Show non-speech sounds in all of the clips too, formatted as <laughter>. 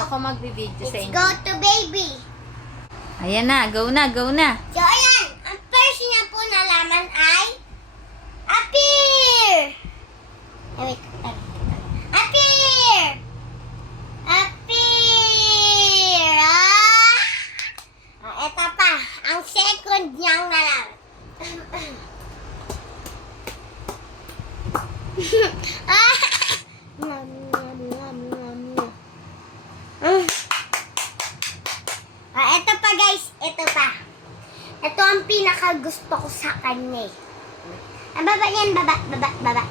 ako magbibideo sa Let's inyo. go to baby. Ayan na, go na, go na. So, ayan. Ang first niya po na laman ay appear. Eh, wait. Ay, Appear. Appear. Ah! Eto pa. Ang second niyang nalaman. <laughs> ah! Guys, eto pa. Ito ang pinaka gusto ko sa kanya. eh. Ang baba yan, baba, baba, baba.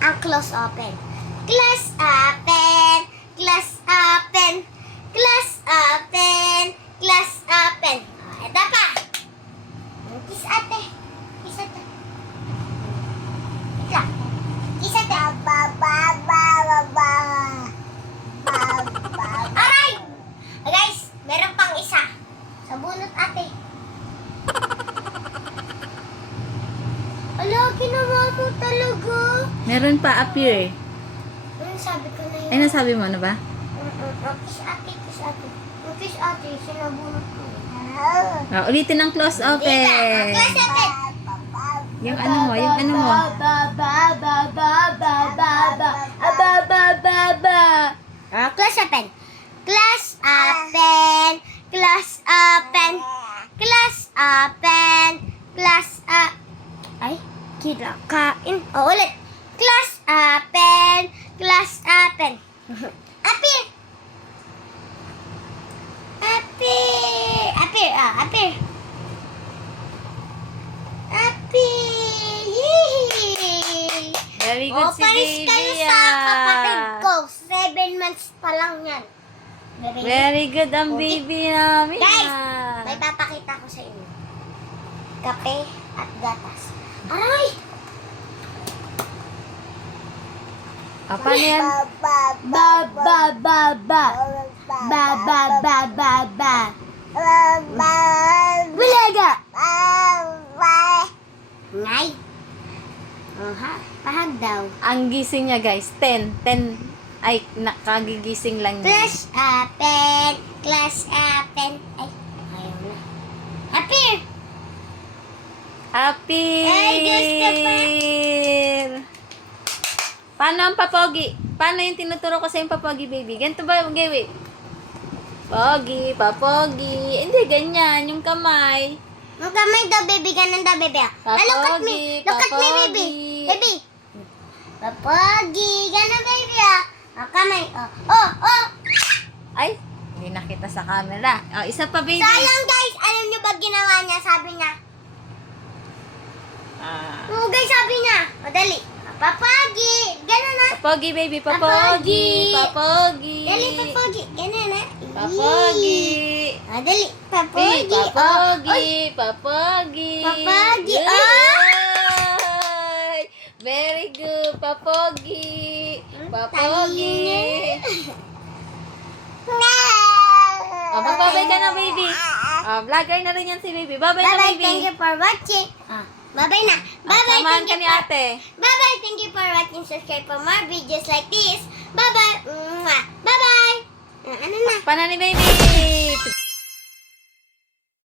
Ang close open. Close open, close open, close open, close open. Ah, eto pa. Kiss ate. Kiss ate. Wait lang. Kiss ate. Ba, ba, ba, ba, ba. Aray! Ah, guys, meron pang isa. Sa bunot ate. Ala, ginawa mo talaga. Meron pa appear. Ano sabi ko na yun? Ay, nasabi mo na ba? Mm-mm. Oh, kiss ate, kiss ate. Oh, kiss ate, sinabunot ko. Ah, ulitin ang close open. ang class open. Yung ano mo, yung ano mo. Ba, ba, ba, ba, ba, ba, ba. Ah, ba, ba, ba, ba. Ah, class open. Class open. Class open. Class open. Class up. Ay, kinakain. O, ulit. Class open. Class open. Appear. <laughs> Appear. Appear. Ah, appear. Appear. Yee! Very good Oh, si baby. kayo sa ah. kapatid ko. Seven months pa lang yan. Very good. Very good ang baby namin. Guys, ah. May papakita ko sa inyo. Kape at gatas. Aray! Ah, paano yan? Ba, ba, ba, ba. Ba, ba, ba, ba, ba. Bulaga! Ngay. Aha, pahag daw. Ang gising niya guys, 10. 10. Ay, nakagigising lang niya. Class open, class open. Ay, ayaw na. Appear! Happy! Ay. Paano ang papogi? Paano yung tinuturo ko sa yung papogi, baby? Ganito ba yung gawi? Pogi, papogi. Hindi, ganyan. Yung kamay. Ang kamay daw, baby. Ganun daw, baby. Ah, look at me. Papogi, Look at me, baby. papogi. Baby. Papogi. Ganun, baby, ah. Ang kamay. Oh, oh, oh. Ay, hindi nakita sa camera. Oh, isa pa, baby. Sayang, guys. Alam niyo ba ginawa niya? Sabi niya. Ah. Oo, guys, sabi niya. O, dali. Papogi. Ganun, na. Papogi, baby. Papogi. Papogi. Papogi. Dali, papogi. Ganun, na. Papogi. Ah, dali. Papogi. Papogi. Oh, Papogi. oy. Papogi. Papogi. Ay! Very good. Papogi. Papogi. Oh, babay ka na, baby. Oh, vlogger na rin yan si baby. Babay na, Bye-bye. baby. Thank you for watching. Ah, bye-bye na. Ah, Bye-bye. samahan Thank ka you ni ate. Bye-bye. Thank you for watching. Subscribe for more videos like this. Bye-bye. Bye-bye. Ah, Ano na? Pana ni baby.